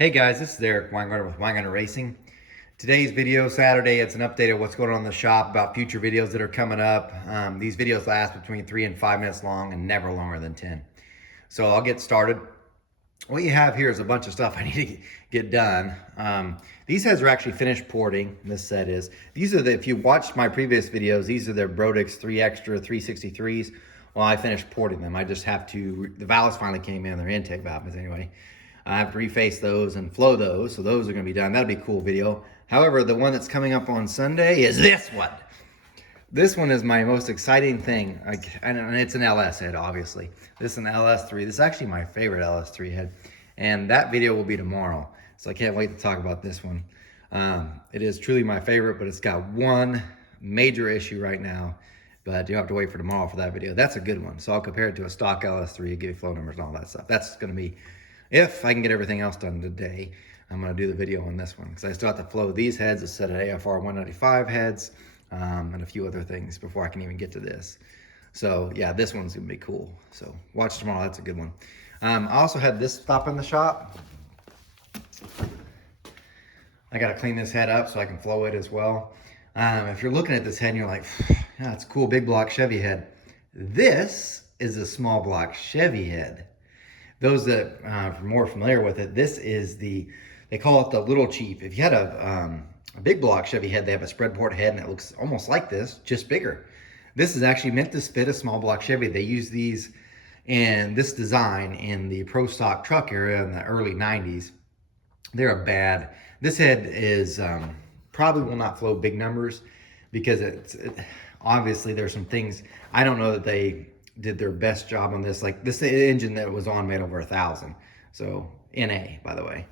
Hey guys, this is Eric Weingarten with Weingarten Racing. Today's video, Saturday, it's an update of what's going on in the shop about future videos that are coming up. These videos last between 3 and 5 minutes long and never longer than 10. So I'll get started. What you have here is a bunch of stuff I need to get done. These heads are actually finished porting, this set is. These are if you watched my previous videos, these are their Brodix 3 Extra 363s. Well, I finished porting them. I just have to, the valves finally came in, their intake valves anyway. I have to reface those and flow those, so those are going to be done. That'll be a cool video. However, the one that's coming up on Sunday is this one. This one is my most exciting thing, and it's an LS head, obviously. This is an LS3. This is actually my favorite LS3 head, and that video will be tomorrow, so I can't wait to talk about this one. It is truly my favorite, but it's got one major issue right now, but you have to wait for tomorrow for that video. That's a good one, so I'll compare it to a stock LS3, give you flow numbers and all that stuff. That's going to be, if I can get everything else done today, I'm going to do the video on this one because I still have to flow these heads, a set of AFR 195 heads, and a few other things before I can even get to this. So yeah, this one's going to be cool. So watch tomorrow. That's a good one. I also had this stop in the shop. I got to clean this head up so I can flow it as well. If you're looking at this head and you're like, yeah, it's a cool big block Chevy head. This is a small block Chevy head. Those that are more familiar with it, this is they call it the Little Chief. If you had a big block Chevy head, they have a spread port head and it looks almost like this, just bigger. This is actually meant to fit a small block Chevy. They use these in this design in the pro stock truck era in the early 90s. They're a bad, this head is probably will not flow big numbers because obviously there's some things, I don't know that they did their best job on this. Like this engine that was on made over 1,000. So NA, by the way.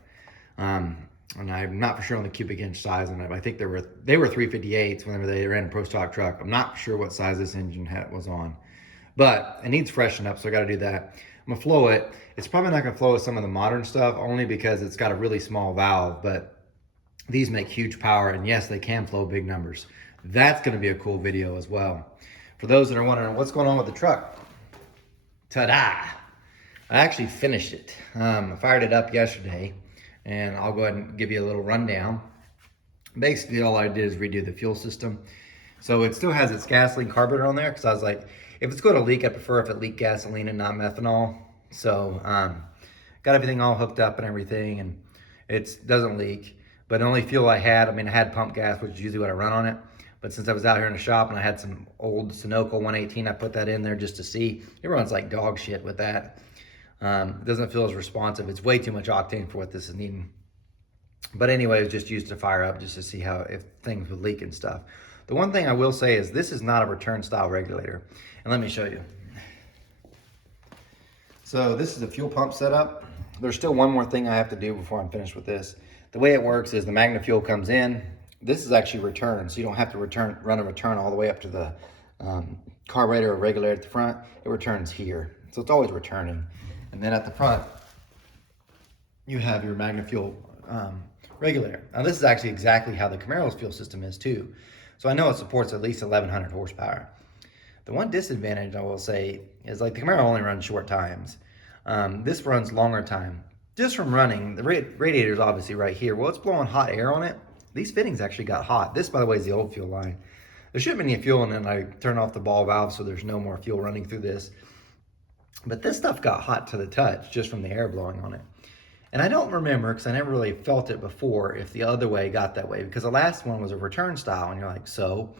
And I'm not for sure on the cubic inch size on it. I think they were 358s whenever they ran a pro stock truck. I'm not sure what size this engine was on, but it needs freshen up, so I got to do that. I'm gonna flow it. It's probably not gonna flow with some of the modern stuff only because it's got a really small valve, but these make huge power, and yes, they can flow big numbers. That's gonna be a cool video as well. For those that are wondering what's going on with the truck, ta-da! I actually finished it. I fired it up yesterday, and I'll go ahead and give you a little rundown. Basically, all I did is redo the fuel system. So it still has its gasoline carburetor on there, because I was like, if it's going to leak, I prefer if it leaked gasoline and not methanol. So got everything all hooked up and everything, and it doesn't leak. But the only fuel I had, I had pump gas, which is usually what I run on it. But since I was out here in the shop and I had some old Sunoco 118, I put that in there just to see. It runs like dog shit with that. It doesn't feel as responsive. It's way too much octane for what this is needing. But anyway, it was just used to fire up just to see how if things would leak and stuff. The one thing I will say is this is not a return style regulator. And let me show you. So this is the fuel pump setup. There's still one more thing I have to do before I'm finished with this. The way it works is the Magna fuel comes in. This is actually return, so you don't have to run a return all the way up to the carburetor or regulator at the front. It returns here, so it's always returning. And then at the front, you have your Magna fuel regulator. Now this is actually exactly how the Camaro's fuel system is too. So I know it supports at least 1,100 horsepower. The one disadvantage I will say is like the Camaro only runs short times. This runs longer time. Just from running, the radiator is obviously right here. Well, it's blowing hot air on it. These fittings actually got hot. This, by the way, is the old fuel line. There shouldn't be any fuel, and then I turned off the ball valve so there's no more fuel running through this. But this stuff got hot to the touch just from the air blowing on it. And I don't remember, because I never really felt it before, if the other way got that way. Because the last one was a return style, and you're like, so?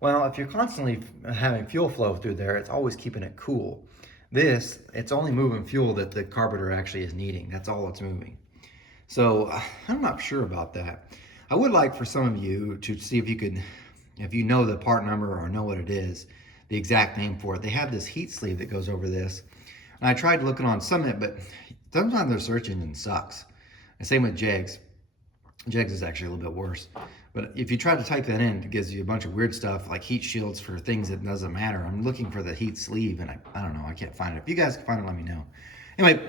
Well, if you're constantly having fuel flow through there, it's always keeping it cool. This, it's only moving fuel that the carburetor actually is needing. That's all it's moving. So I'm not sure about that. I would like for some of you to see if you could, if you know the part number or know what it is, the exact name for it. They have this heat sleeve that goes over this. And I tried looking on Summit, but sometimes their search engine sucks. And same with Jegs. Jegs is actually a little bit worse. But if you try to type that in, it gives you a bunch of weird stuff like heat shields for things that doesn't matter. I'm looking for the heat sleeve, and I don't know, I can't find it. If you guys can find it, let me know. Anyway,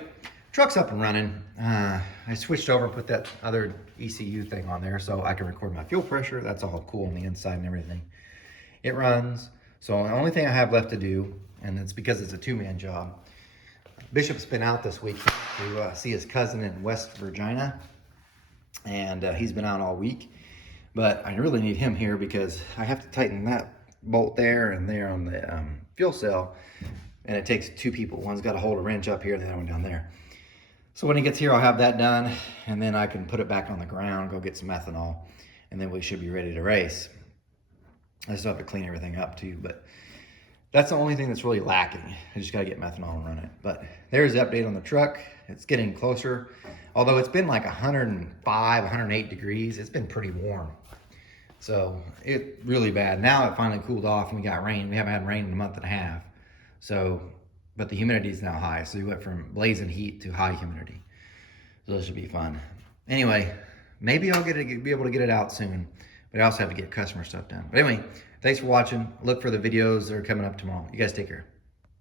truck's up and running. I switched over and put that other ECU thing on there so I can record my fuel pressure. That's all cool on the inside and everything. It runs. So the only thing I have left to do, and it's because it's a two-man job. Bishop's been out this week to see his cousin in West Virginia. and he's been out all week. But I really need him here because I have to tighten that bolt there and there on the fuel cell, and it takes two people. One's got to hold a wrench up here, the other one down there. So when he gets here, I'll have that done, and then I can put it back on the ground, go get some ethanol, and then we should be ready to race. I still have to clean everything up too, but that's the only thing that's really lacking. I just got to get methanol and run it. But there's the update on the truck. It's getting closer. Although it's been like 105, 108 degrees, it's been pretty warm. So it's really bad. Now it finally cooled off and we got rain. We haven't had rain in a month and a half. So, but the humidity is now high. So we went from blazing heat to high humidity. So this should be fun. Anyway, maybe I'll be able to get it out soon, but I also have to get customer stuff done. But anyway, thanks for watching. Look for the videos that are coming up tomorrow. You guys take care.